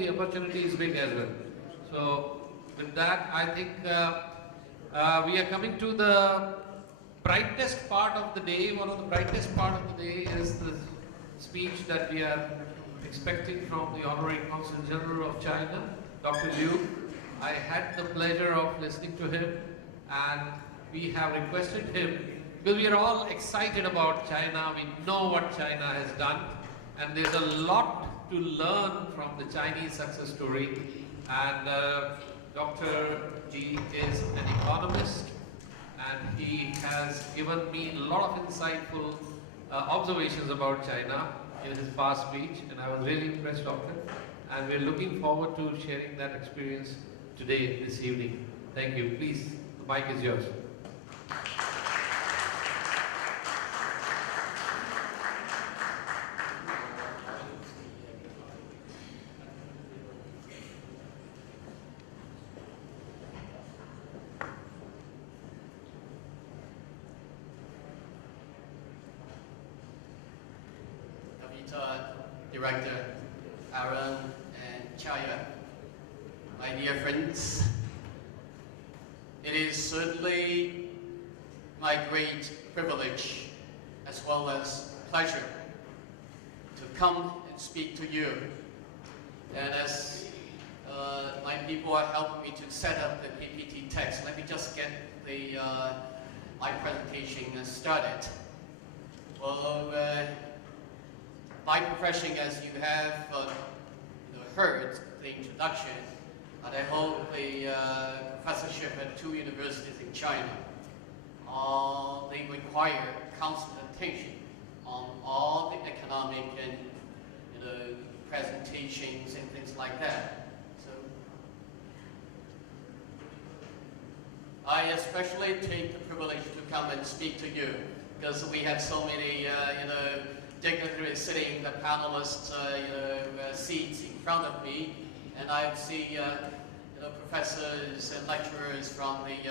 the opportunity is big as well. So with that, I think we are coming to the brightest part of the day. One of the brightest part of the day is the speech that we are expecting from the Honorary Consul General of China, Dr. Liu. I had the pleasure of listening to him, and we have requested him, because we are all excited about China. We know what China has done, and there's a lot to learn from the Chinese success story. And Dr. G is an economist, and he has given me a lot of insightful observations about China in his past speech, and I was really impressed, Doctor. And we're looking forward to sharing that experience today, this evening. Thank you. Please, the mic is yours. Director Aaron and Chaya, my dear friends, it is certainly my great privilege as well as pleasure to come and speak to you. And as my people are helping me to set up the PPT text, let me just get the my presentation started. Well, by profession, as you have heard the introduction, and I hold the professorship at 2 universities in China. They require constant attention on all the economic and presentations and things like that. So I especially take the privilege to come and speak to you because we have so many dignitaries sitting in the panelists' seats in front of me, and I see professors and lecturers from the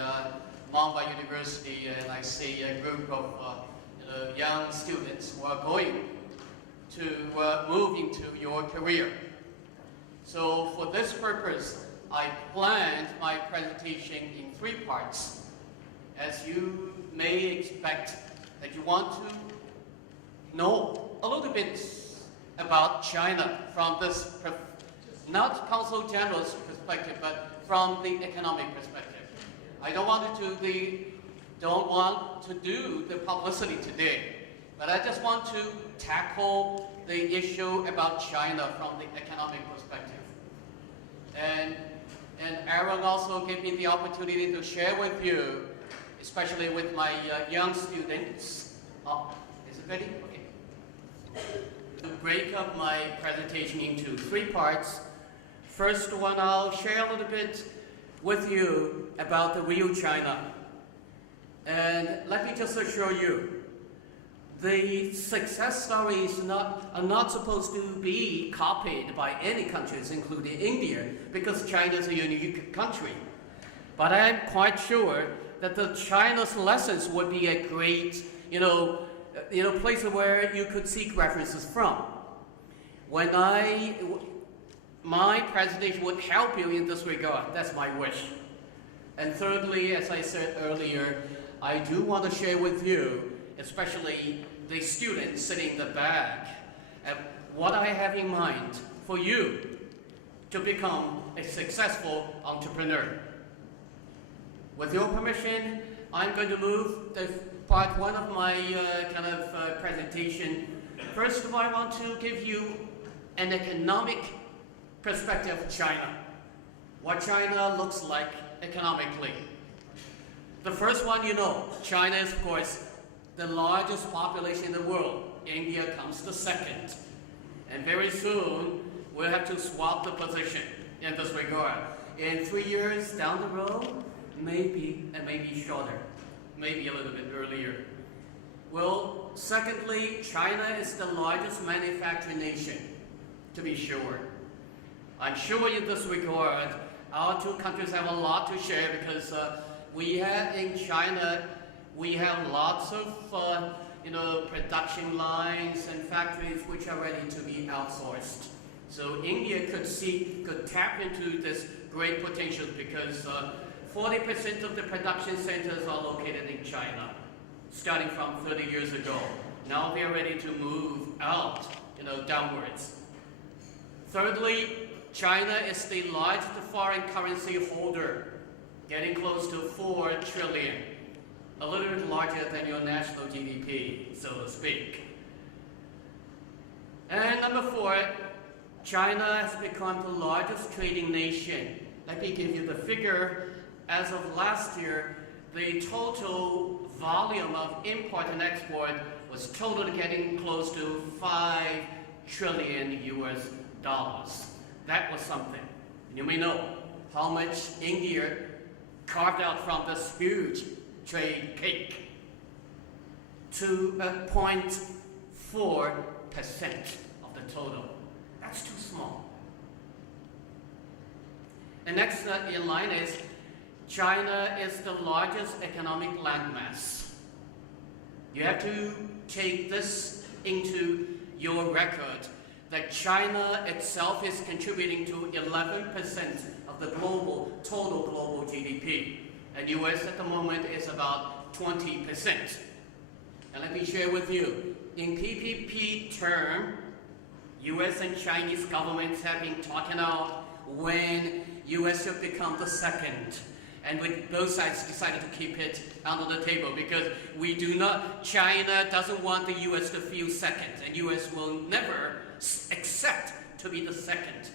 Mumbai University, and I see a group of young students who are going to move into your career. So for this purpose, I planned my presentation in 3 parts. As you may expect that you want to know a little bit about China from this, not Consul General's perspective, but from the economic perspective. I don't want to do the publicity today, but I just want to tackle the issue about China from the economic perspective. And Aaron also gave me the opportunity to share with you, especially with my young students. Oh, is it ready? Okay. To break up my presentation into 3 parts. First one, I'll share a little bit with you about the real China. And let me just assure you, the success stories are not supposed to be copied by any countries, including India, because China is a unique country. But I'm quite sure that the China's lessons would be a great, place where you could seek references from. My presentation would help you in this regard. That's my wish. And thirdly, as I said earlier, I do want to share with you, especially the students sitting in the back, what I have in mind for you to become a successful entrepreneur. With your permission, I'm going to move to part 1 of my presentation. First of all, I want to give you an economic perspective of China, what China looks like economically. The first one, China is, of course, the largest population in the world. India comes to second. And very soon, we'll have to swap the position in this regard. In 3 years down the road, maybe shorter, maybe a little bit earlier. Well, secondly, China is the largest manufacturing nation, to be sure. I'm sure in this regard, our 2 countries have a lot to share because in China, we have lots of production lines and factories which are ready to be outsourced. So India could tap into this great potential because 40% of the production centers are located in China, starting from 30 years ago. Now they're ready to move out, downwards. Thirdly, China is the largest foreign currency holder, getting close to 4 trillion, a little bit larger than your national GDP, so to speak. And number 4, China has become the largest trading nation. Let me give you the figure. As of last year, the total volume of import and export was totally getting close to 5 trillion US dollars. That was something. You may know how much India carved out from this huge trade cake. 2.4% of the total. That's too small. And next in line is China is the largest economic landmass. You have to take this into your record that China itself is contributing to 11% of the total global GDP. And US at the moment is about 20%. And let me share with you, in PPP term, US and Chinese governments have been talking about when US should become the second. And both sides decided to keep it under the table because China doesn't want the US to feel second, and US will never accept to be the second.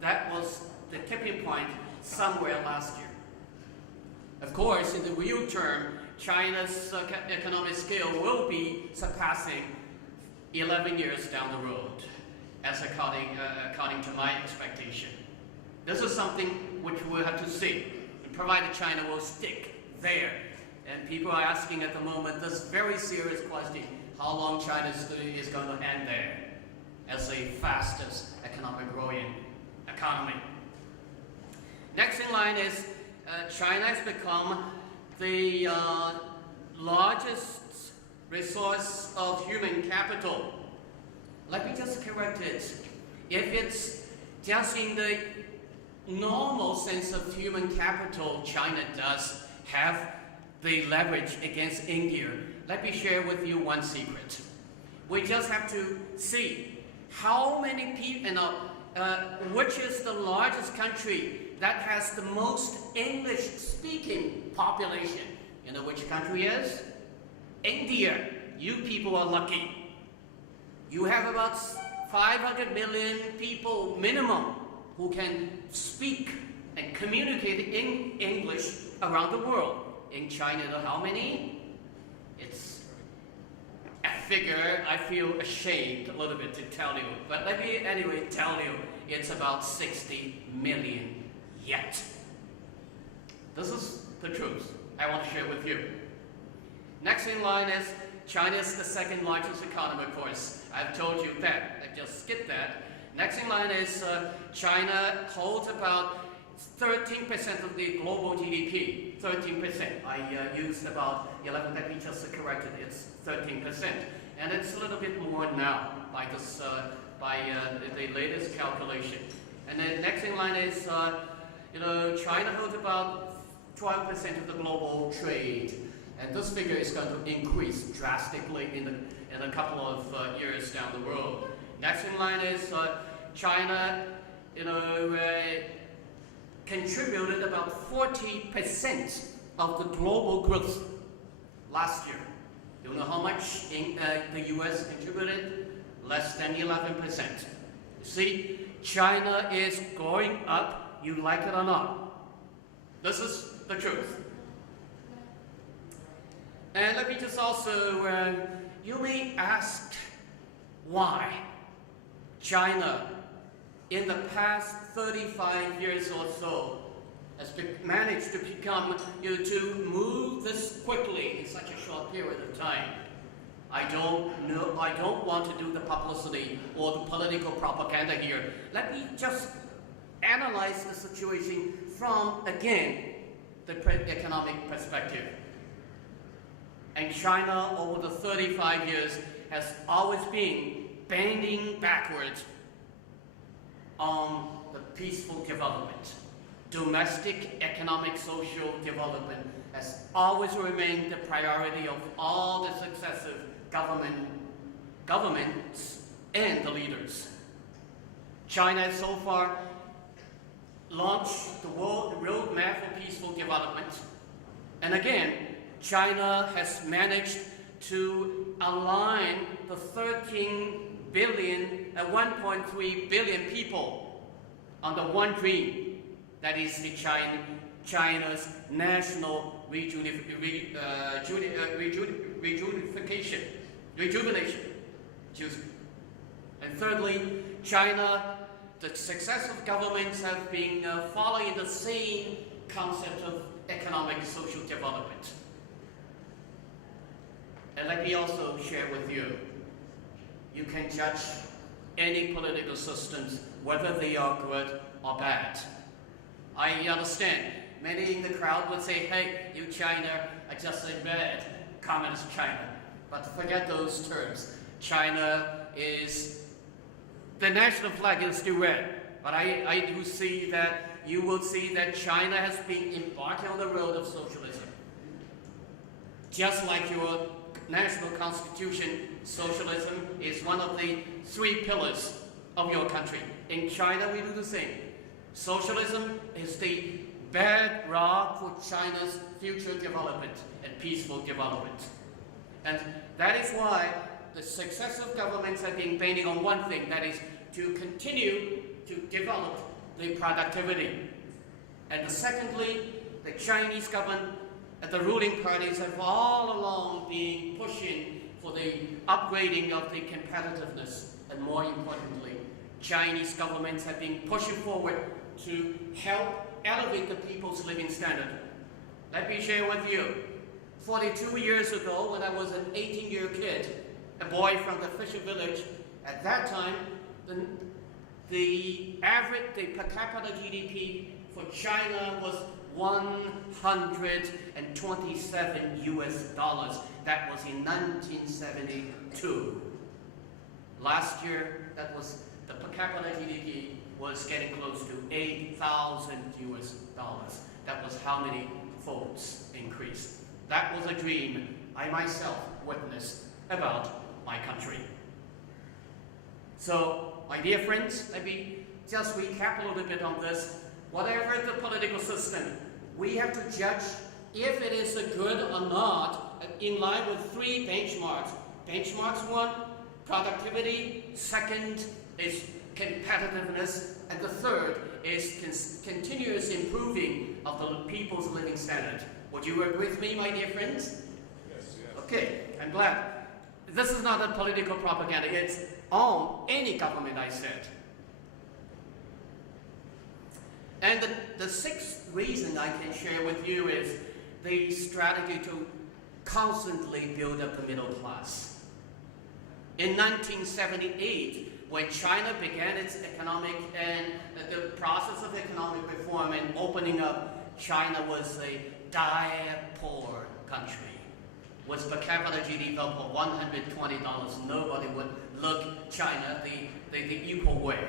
That was the tipping point somewhere last year. Of course, in the real term, China's economic scale will be surpassing 11 years down the road, as according to my expectation. This is something which we'll have to see, provided China will stick there. And people are asking at the moment this very serious question, how long China is going to hang there as the fastest economic growing economy. Next in line is China has become the largest resource of human capital. Let me just correct it. If it's just in the normal sense of human capital, China does have the leverage against India. Let me share with you one secret. We just have to see how many people, which is the largest country that has the most English-speaking population. You know which country is? India. You people are lucky. You have about 500 million people minimum who can speak and communicate in English around the world. In China, how many? It's a figure I feel ashamed a little bit to tell you, but let me anyway tell you, it's about 60 million yet. This is the truth I want to share with you. Next in line is China is the second largest economy, of course. I've told you that. I just skipped that. Next in line is China holds about 13% of the global GDP. 13%. I used about 11. Let me just correct it. It's 13%, and it's a little bit more now by this the latest calculation. And then next in line is China holds about 12% of the global trade, and this figure is going to increase drastically in a couple of years down the road. Next in line is China, contributed about 40% of the global growth last year. Do you know how much the US contributed? Less than 11%. You see, China is going up, you like it or not. This is the truth. And let me just also, you may ask why China, in the past 35 years or so, has managed to become, to move this quickly in such a short period of time. I don't want to do the publicity or the political propaganda here. Let me just analyze the situation from, again, the economic perspective. And China, over the 35 years, has always been bending backwards on the peaceful development. Domestic, economic, social development has always remained the priority of all the successive governments and the leaders. China has so far launched the World Roadmap for Peaceful Development. And again, China has managed to align the 1.3 billion people under one dream, that is the China's national rejuvenation. And thirdly, China, the successive governments have been following the same concept of economic and social development. And let me also share with you, you can judge any political systems whether they are good or bad. I understand many in the crowd would say, hey, you China are just a bad communist China. But forget those terms. China is, the national flag is still red. But I do see that, you will see that China has been embarking on the road of socialism. Just like your national constitution, socialism is one of the 3 pillars of your country. In China, we do the same. Socialism is the bedrock for China's future development and peaceful development. And that is why the successive governments have been banking on one thing, that is to continue to develop the productivity. And secondly, the Chinese government and the ruling parties have all along been pushing for the upgrading of the competitiveness, and more importantly, Chinese governments have been pushing forward to help elevate the people's living standard. Let me share with you, 42 years ago when I was an 18-year kid, a boy from the fisher village, at that time, the per capita GDP for China was 127 US dollars. That was in 1972. Last year, that was the per capita GDP was getting close to 8,000 US dollars. That was how many folds increased. That was a dream I myself witnessed about my country. So, my dear friends, let me just recap a little bit on this. Whatever the political system, we have to judge if it is good or not in line with 3 benchmarks. Benchmarks 1, productivity. 2nd is competitiveness. And the 3rd is continuous improving of the people's living standard. Would you work with me, my dear friends? Yes. Okay, I'm glad. This is not a political propaganda. It's on any government, I said. And the 6th reason I can share with you is the strategy to constantly build up the middle class. In 1978, when China began its economic and the process of economic reform and opening up, China was a dire poor country. With per capita GDP of $120, nobody would look China the equal way.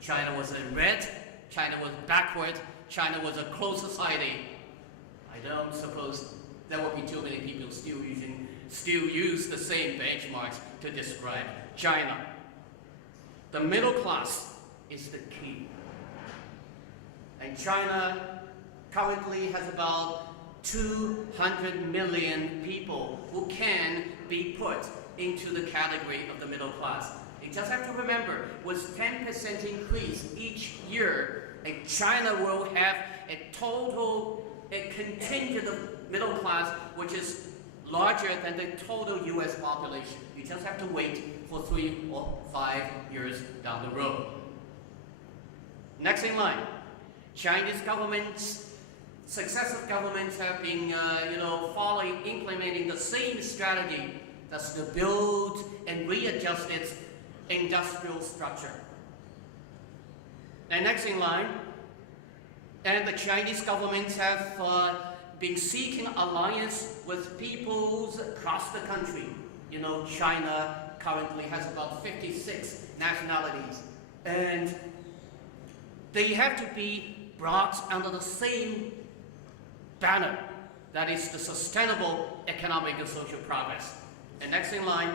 China was in red, China was backward, China was a closed society. I don't suppose there will be too many people still use the same benchmarks to describe China. The middle class is the key. And China currently has about 200 million people who can be put into the category of the middle class. You just have to remember, with 10% increase each year, China will have a contingent of middle class which is larger than the total US population. You just have to wait for 3 or 5 years down the road. Next in line, Chinese governments, successive governments have been implementing the same strategy, that's to build and readjust its industrial structure. And next in line, and the Chinese governments have been seeking alliance with peoples across the country. You know, China currently has about 56 nationalities. and they have to be brought under the same banner, that is the sustainable economic and social progress. And next in line,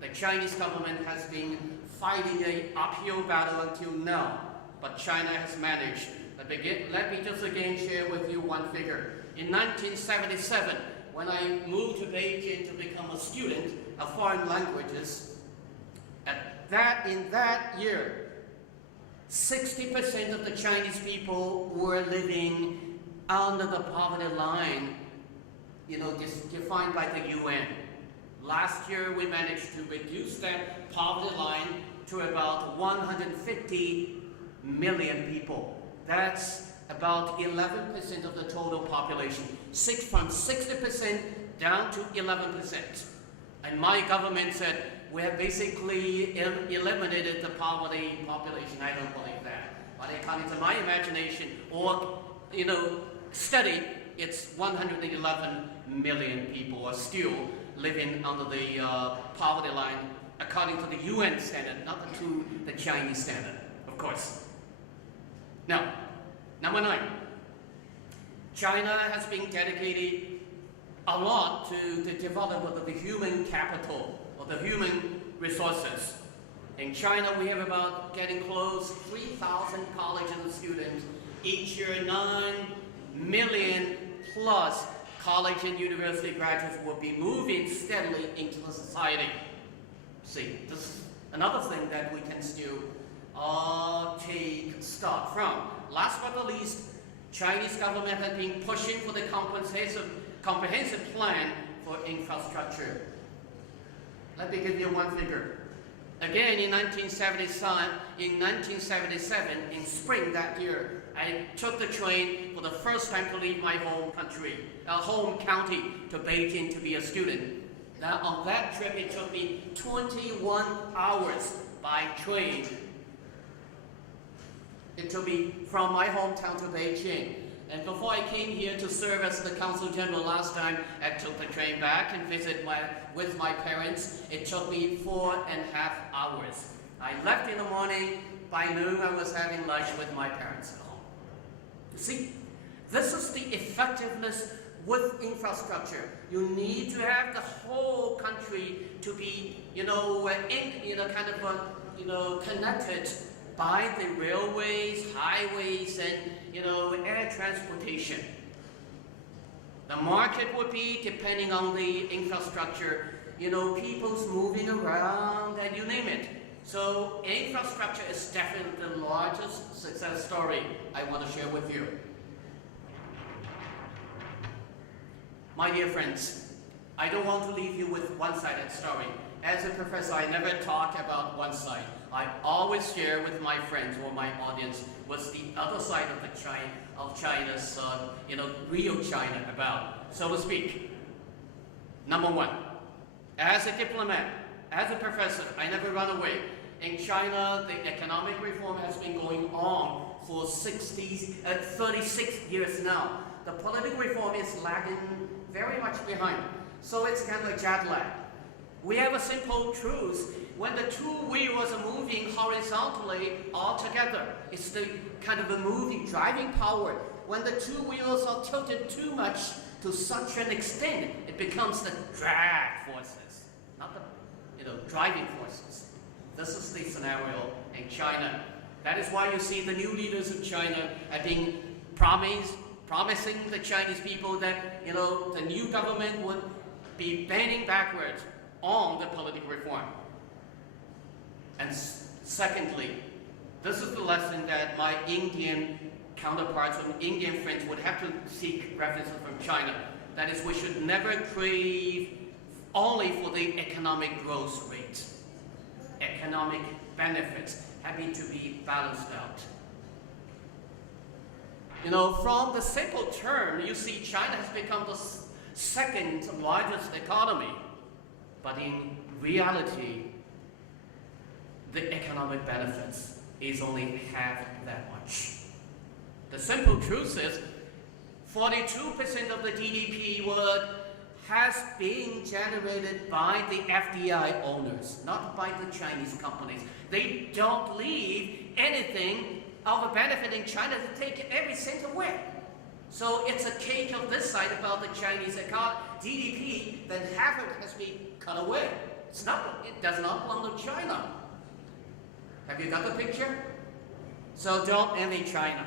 the Chinese government has been fighting an uphill battle until now, but China has managed. Let me just again share with you one figure. In 1977, when I moved to Beijing to become a student of foreign languages, in that year, 60% of the Chinese people were living under the poverty line, defined by the UN. Last year, we managed to reduce that poverty line to about 150 million people. That's about 11% of the total population, from 60% down to 11%. And my government said, we have basically eliminated the poverty population. I don't believe that. But according to my imagination or, study, it's 111 million people are still living under the poverty line according to the UN standard, not to the Chinese standard, of course. Now, number 9. China has been dedicated a lot to the development of the human capital, or the human resources. In China, we have about getting close 3,000 college students. Each year, 9 million plus college and university graduates will be moving steadily into the society. See, this is another thing that we can still take stock from. Last but not least, Chinese government has been pushing for the comprehensive plan for infrastructure. Let me give you one figure. Again, in 1977, in spring that year, I took the train for the first time to leave my home county to Beijing to be a student. Now, on that trip, it took me 21 hours by train. It took me from my hometown to Beijing. And before I came here to serve as the Consul General last time, I took the train back and visited with my parents. It took me 4.5 hours. I left in the morning. By noon, I was having lunch with my parents at home. You see, this is the effectiveness with infrastructure. You need to have the whole country to be, connected by the railways, highways, and air transportation. The market would be depending on the infrastructure, people's moving around, and you name it. So infrastructure is definitely the largest success story I want to share with you. My dear friends, I don't want to leave you with one-sided story. As a professor, I never talk about one side. I always share with my friends or my audience what's the other side of China's, real China about, so to speak. Number 1, as a diplomat, as a professor, I never run away. In China, the economic reform has been going on for 36 years now. The political reform is lagging very much behind. So it's kind of a jet lag. We have a simple truth. When the two wheels are moving horizontally all together, it's the kind of a moving driving power. When the two wheels are tilted too much to such an extent, it becomes the drag forces, not the driving forces. This is the scenario in China. That is why you see the new leaders of China have been promising the Chinese people that the new government would be bending backwards on the political reform. And secondly, this is the lesson that my Indian counterparts and Indian friends would have to seek references from China. That is, we should never crave only for the economic growth rate. Economic benefits having to be balanced out. From the simple term, you see China has become the second largest economy. But in reality, the economic benefits is only half that much. The simple truth is 42% of the GDP has been generated by the FDI owners, not by the Chinese companies. They don't live anything of benefiting China to take every cent away. So it's a cake of this side about the Chinese GDP, then half of it has been cut away. It does not belong to China. Have you got the picture? So don't envy China.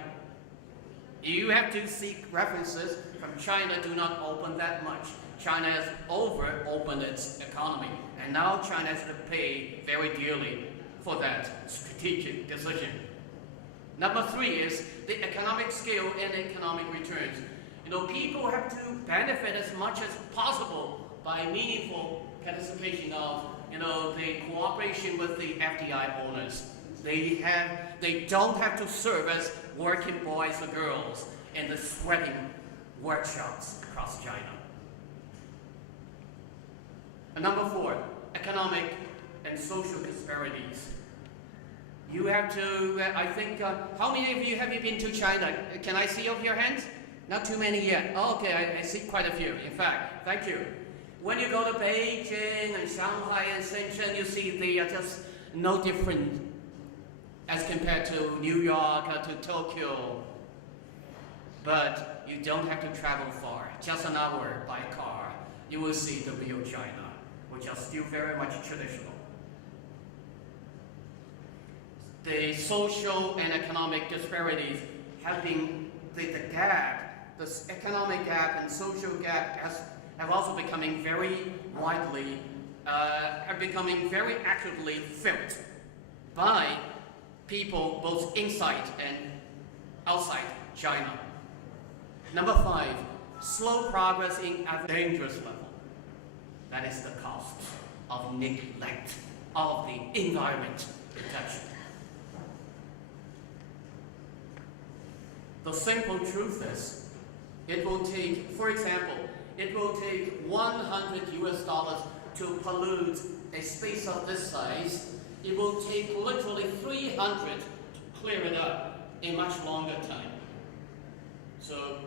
You have to seek references from China. Do not open that much. China has over-opened its economy, and now China has to pay very dearly for that strategic decision. Number 3 is the economic scale and economic returns. People have to benefit as much as possible by meaningful participation of, the cooperation with the FDI owners. They don't have to serve as working boys or girls in the sweating workshops across China. And number 4, economic and social disparities. You have to, I think, how many of you have been to China? Can I see of your hands? Not too many yet. Oh, okay, I see quite a few. In fact, thank you. When you go to Beijing and Shanghai and Shenzhen, you see they are just no different as compared to New York or to Tokyo. But you don't have to travel far. Just an hour by car, you will see the real China, which are still very much traditional. The social and economic disparities have been, the economic gap and social gap have also becoming very widely, very accurately felt by people both inside and outside China. Number 5, slow progress in a dangerous level. That is the cost of neglect of the environment protection. The simple truth is, it will take, for example, it will take $100 to pollute a space of this size. It will take literally 300 to clear it up a much longer time. So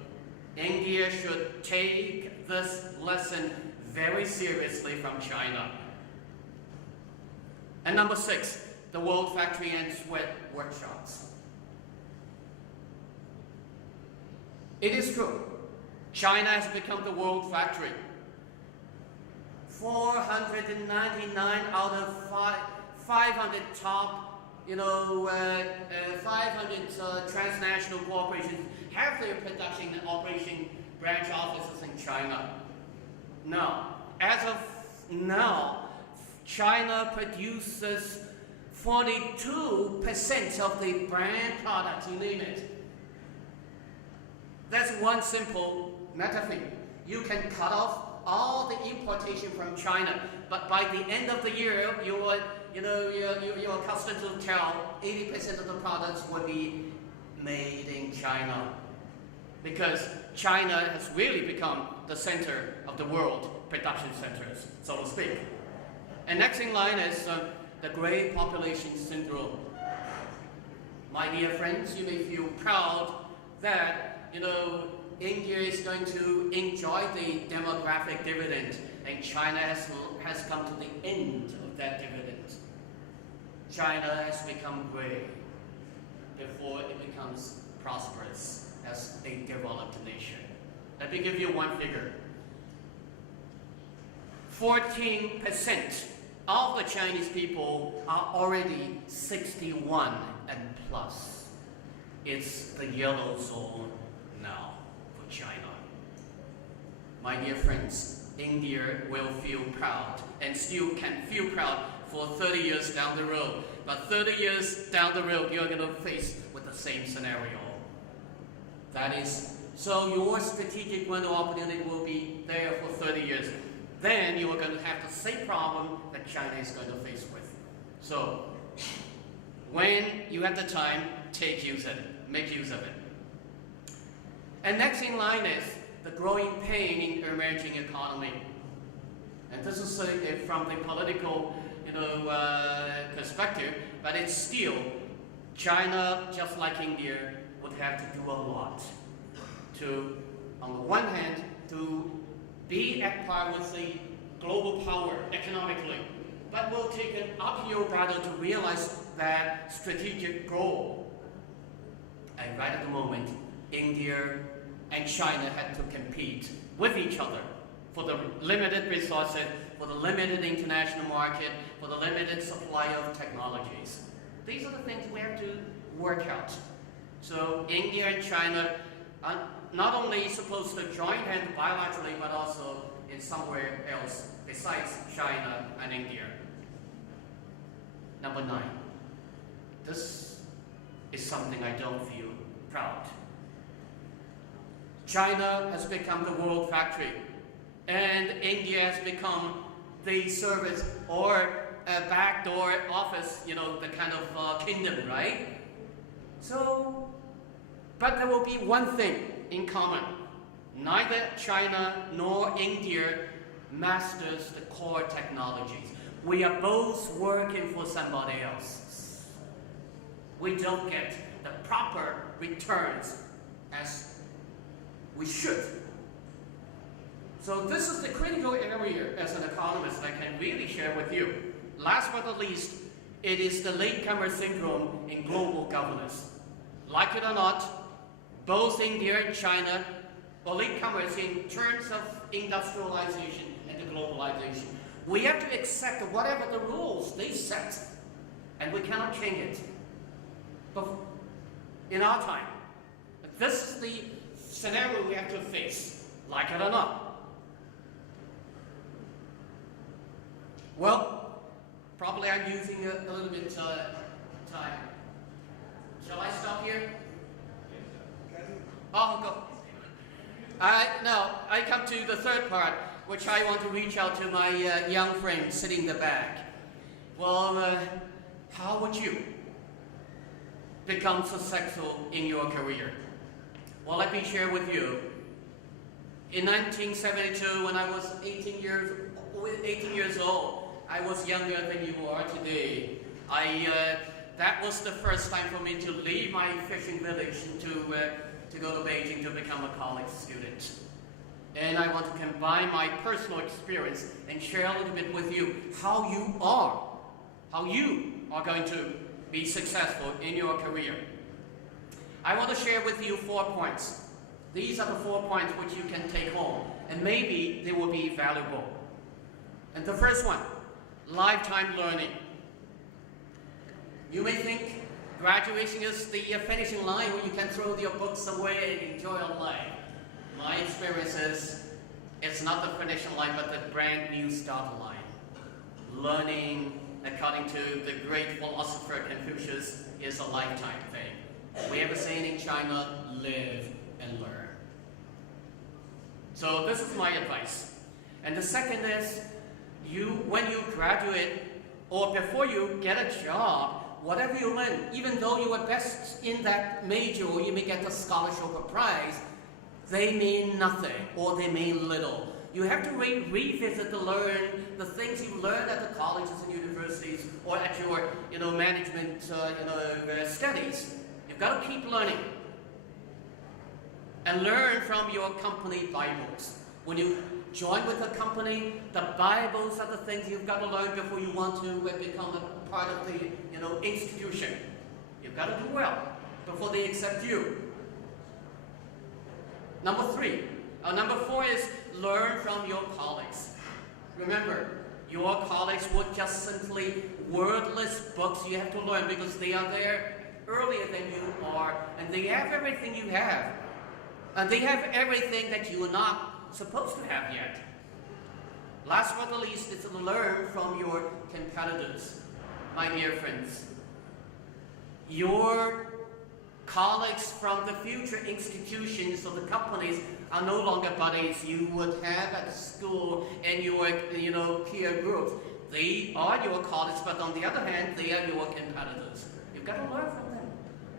India should take this lesson very seriously from China. And number 6, the World Factory and Sweat Workshops. It is true, China has become the world factory. 499 out of 500 top, 500 transnational corporations have their production and operation branch offices in China. Now, as of now, China produces 42% of the brand products, you name it. That's one simple metaphor. You can cut off all the importation from China, but by the end of the year, you're accustomed to tell 80% of the products will be made in China, because China has really become the center of the world production centers, so to speak. And next in line is the great population syndrome. My dear friends, you may feel proud that India is going to enjoy the demographic dividend, and China has come to the end of that dividend. China has become gray before it becomes prosperous as a developed nation. Let me give you one figure. 14% of the Chinese people are already 61 and plus. It's the yellow zone now for China. My dear friends, India will feel proud and still can feel proud for 30 years down the road. But 30 years down the road, you're going to face with the same scenario. That is, so your strategic window opportunity will be there for 30 years. Then you are going to have the same problem that China is going to face with. So, when you have the time, make use of it. And next in line is the growing pain in emerging economy. And this is from the political perspective, but it's still, China, just like India, would have to do a lot to, on the one hand, to be at par with the global power economically, but will take an uphill battle to realize that strategic goal. And right at the moment, India and China had to compete with each other for the limited resources, for the limited international market, for the limited supply of technologies. These are the things we have to work out. So India and China are not only supposed to join hands bilaterally, but also in somewhere else besides China and India. Number 9. This is something I don't feel proud. China has become the world factory, and India has become the service or a backdoor office, the kind of kingdom, right? So, but there will be one thing in common. Neither China nor India masters the core technologies. We are both working for somebody else. We don't get the proper returns as we should. So this is the critical area as an economist I can really share with you. Last but not least, it is the latecomer syndrome in global governance. Like it or not, both India and China are latecomers in terms of industrialization and globalization. We have to accept whatever the rules they set, and we cannot change it. But in our time, this is the scenario we have to face, like it or not. Well, probably I'm using a little bit time. Shall I stop here? Oh, go. Now, I come to the third part, which I want to reach out to my young friend sitting in the back. Well, how would you become successful in your career? Well, let me share with you. In 1972, when I was 18 years old, I was younger than you are today. That was the first time for me to leave my fishing village and to go to Beijing to become a college student. And I want to combine my personal experience and share a little bit with you how you are going to be successful in your career. I want to share with you 4 points. These are the 4 points which you can take home, and maybe they will be valuable. And the first one, lifetime learning. You may think graduation is the finishing line where you can throw your books away and enjoy your life. My experience is it's not the finishing line, but the brand new start line. Learning, according to the great philosopher Confucius, is a lifetime thing. We have a saying in China, live and learn. So this is my advice. And the second is, when you graduate or before you get a job, whatever you learn, even though you are best in that major or you may get a scholarship or prize, they mean nothing or they mean little. You have to revisit to learn the things you learned at the colleges and universities or at your management studies. You've got to keep learning and learn from your company Bibles. When you join with a company, the Bibles are the things you've got to learn before you want to become a part of the institution. You've got to do well before they accept you. Number 4 is learn from your colleagues. Remember, your colleagues were just simply wordless books you have to learn because they are there earlier than you are, and they have everything you have. And they have everything that you are not supposed to have yet. Last but not least is to learn from your competitors. My dear friends, your colleagues from the future institutions of the companies are no longer buddies you would have at school and your peer groups. They are your colleagues, but on the other hand, they are your competitors. You've got to learn from them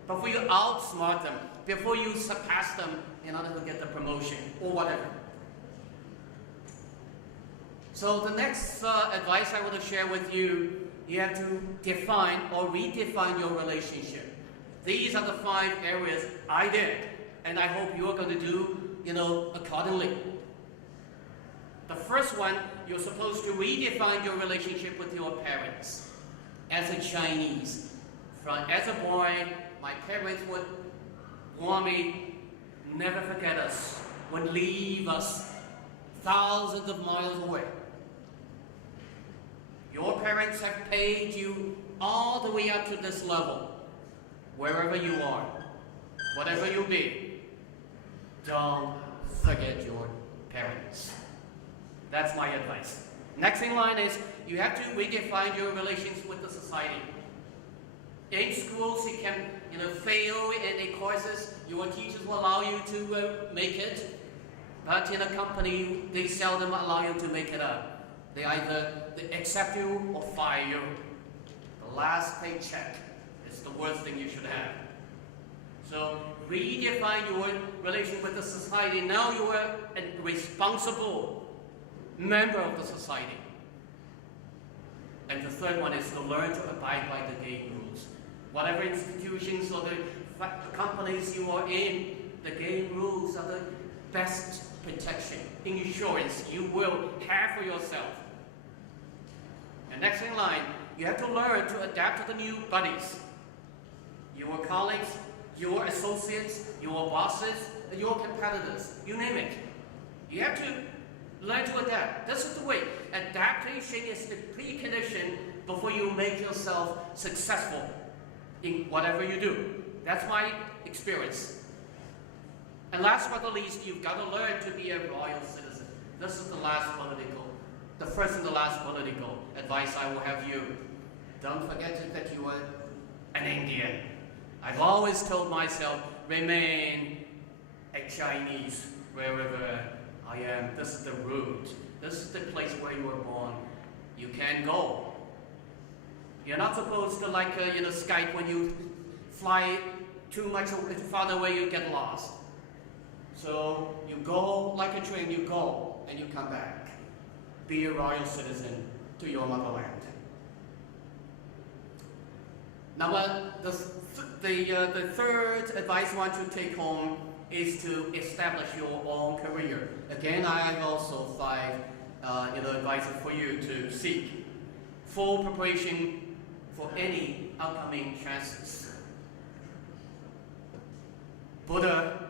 before you outsmart them, before you surpass them in order to get the promotion or whatever. So the next advice I want to share with you, you have to define or redefine your relationship. These are the 5 areas I did, and I hope you're going to do, accordingly. The first one you're supposed to redefine your relationship with your parents. As a Chinese, as a boy, my parents would warn me, never forget us, would leave us thousands of miles away. Your parents have paid you all the way up to this level. Wherever you are, whatever you be, don't forget your parents. That's my advice. Next in line is you have to redefine your relations with the society. In schools, you can fail in the courses. Your teachers will allow you to make it, but in a company, they seldom allow you to make it up. They either accept you or fire you. The last paycheck is the worst thing you should have. So redefine your relation with the society. Now you are a responsible member of the society. And the third one is to learn to abide by the game rules. Whatever institutions or the companies you are in, the game rules are the best protection, insurance you will have for yourself. And next in line, you have to learn to adapt to the new buddies. Your colleagues, your associates, your bosses, your competitors, you name it. You have to learn to adapt. This is the way. Adaptation is the precondition before you make yourself successful in whatever you do. That's my experience. And last but not least, you've got to learn to be a royal citizen. This is the first and the last political advice I will have you. Don't forget that you are an Indian. I've always told myself, remain a Chinese wherever I am. This is the root. This is the place where you were born. You can go. You're not supposed to Skype when you fly too much farther away, you get lost. So you go like a train, you go and you come back. Be a royal citizen to your motherland. Now, the third advice I want to take home is to establish your own career. Again, I have also 5 advices for you to seek. Full preparation for any upcoming chances. Buddha,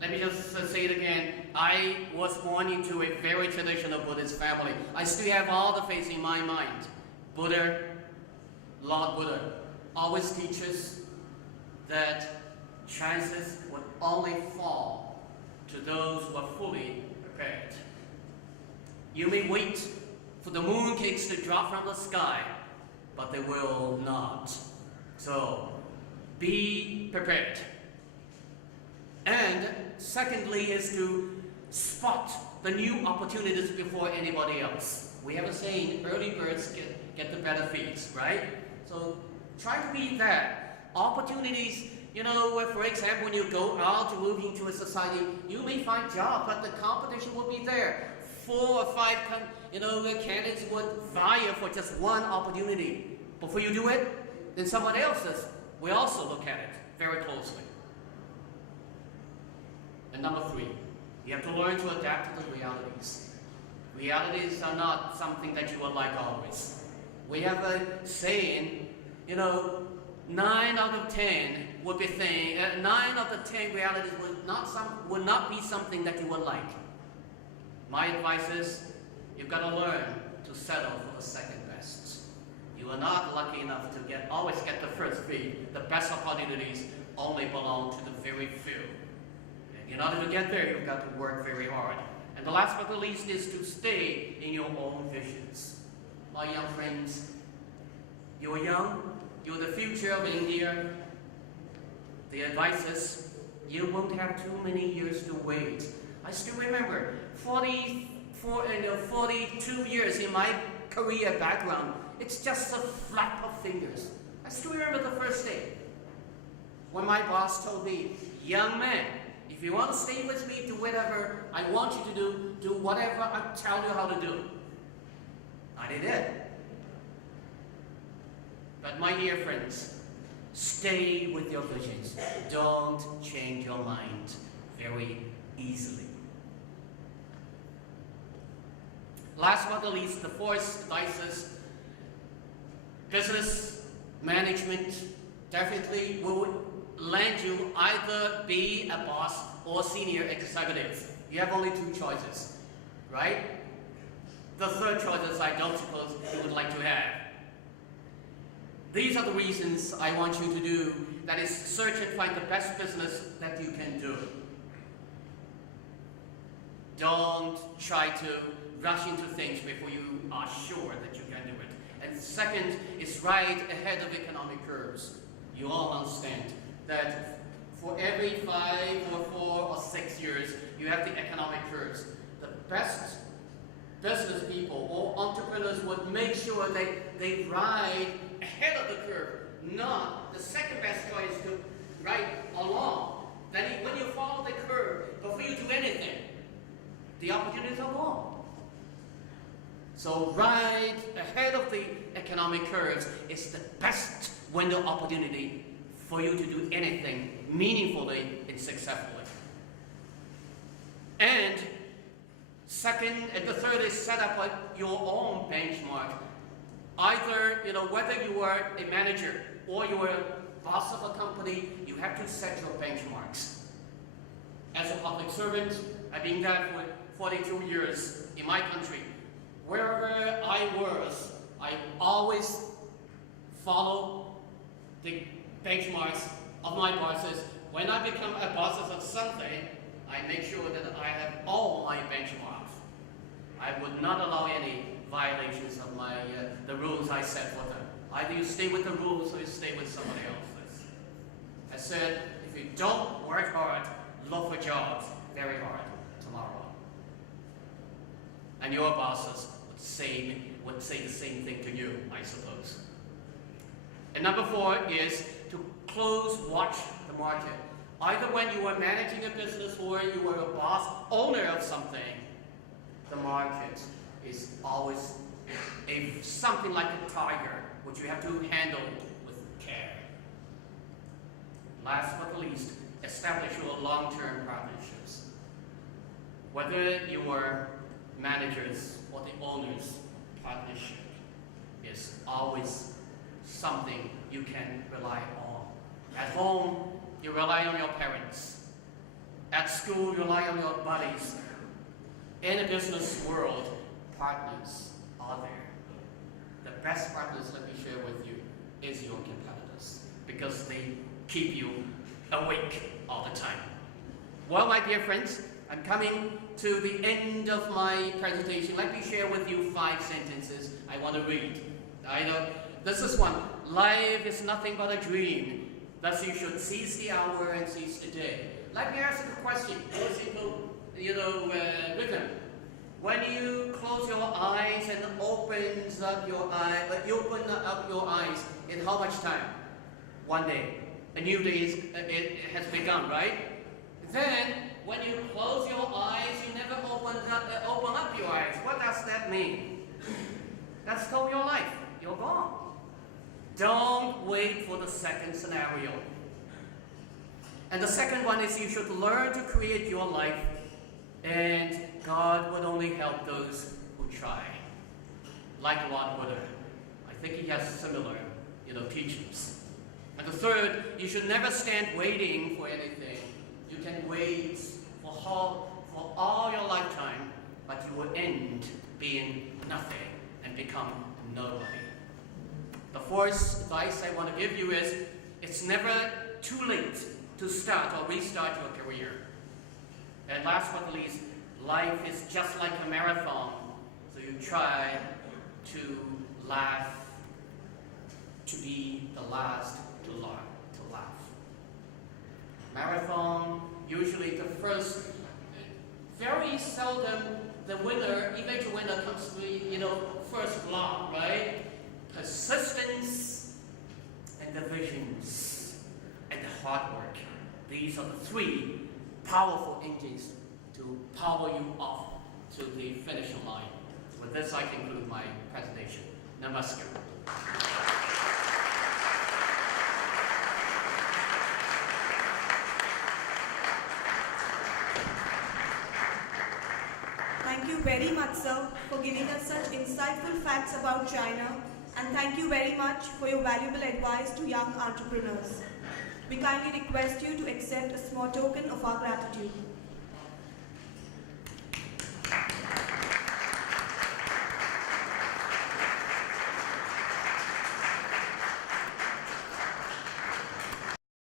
let me just say it again. I was born into a very traditional Buddhist family. I still have all the faith in my mind. Buddha, Lord Buddha, always teaches that chances would only fall to those who are fully prepared. You may wait for the mooncakes to drop from the sky, but they will not. So, be prepared. And secondly is to spot the new opportunities before anybody else. We have a saying, early birds get the better feeds, right? So try to be that. Opportunities, for example, when you go out to move into a society, you may find jobs, but the competition will be there. 4 or 5 candidates would vie for just one opportunity. Before you do it, then someone else will also look at it very closely. And number 3, you have to learn to adapt to the realities. Realities are not something that you will like always. We have a saying, 9 out of 10 would be 9 of the 10 realities would not be something that you would like. My advice is, you've got to learn to settle for the second best. You are not lucky enough to always get the first feed. The best opportunities only belong to the very few. In order to get there, you've got to work very hard. And the last but not least is to stay in your own visions. My young friends, you're young, you're the future of India. The advice is, you won't have too many years to wait. I still remember 42 years in my career background. It's just a flap of fingers. I still remember the first day when my boss told me, young man, if you want to stay with me, do whatever I want you to do whatever I tell you how to do. I did it. But my dear friends, stay with your visions. Don't change your mind very easily. last but not least, the fourth advice is business management definitely will land you either be a boss or senior executive. You have only two choices, right? The third choice is I don't suppose you would like to have. These are the reasons I want you to do, that is, search and find the best business that you can do. Don't try to rush into things before you are sure that you can do it. And second is right ahead of economic curves. You all understand that for every 5 or 4 or 6 years, you have the economic curves. The best business people or entrepreneurs would make sure they ride ahead of the curve, not the second best choice to ride along. Then when you follow the curve, before you do anything, the opportunities are gone. So right ahead of the economic curves is the best window opportunity for you to do anything meaningfully and successfully. And second and the third is set up your own benchmark. Either, whether you are a manager or you are a boss of a company, you have to set your benchmarks. As a public servant, I've been there for 42 years in my country. Wherever I was, I always follow the benchmarks of my bosses. When I become a boss of something, I make sure that I have all my benchmarks. I would not allow any violations of the rules I set for them. Either you stay with the rules or you stay with somebody else's. I said, if you don't work hard, look for jobs very hard tomorrow. And your bosses would say the same thing to you, I suppose. And number 4 is to close watch the market. Either when you are managing a business or you are a boss, owner of something, the market is always something like a tiger, which you have to handle with care. Last but not least, establish your long-term partnerships. Whether you are managers or the owners, partnership is always something you can rely on. At home, you rely on your parents. At school, you rely on your buddies. In a business world, partners are there. The best partners, let me share with you, is your competitors, because they keep you awake all the time. Well, my dear friends, I'm coming to the end of my presentation. Let me share with you 5 sentences I want to read. This is one. Life is nothing but a dream. Thus you should seize the hour and seize the day. Let me ask you a question. Very simple, rhythm. When you close your eyes and open up your eyes, in how much time? One day. A new day it has begun, right? Then, when you close your eyes, you never open up your eyes. What does that mean? That's all your life. You're gone. Don't wait for the second scenario. And the second one is you should learn to create your life, and God would only help those who try. Like Lord Buddha. I think he has similar, teachings. And the third, you should never stand waiting for anything. You can wait for all your lifetime, but you will end being nothing and become nobody. The fourth advice I want to give you is, it's never too late to start or restart your career. And last but not least, life is just like a marathon, so you try to laugh, to be the last to laugh. Marathon, usually the first, very seldom the eventual winner comes to, first block, right? Persistence and the visions and the hard work. These are the 3 powerful engines to power you off to the finish line. With this, I conclude my presentation. Namaskar. Thank you very much, sir, for giving us such insightful facts about China, and thank you very much for your valuable advice to young entrepreneurs. We kindly request you to accept a small token of our gratitude.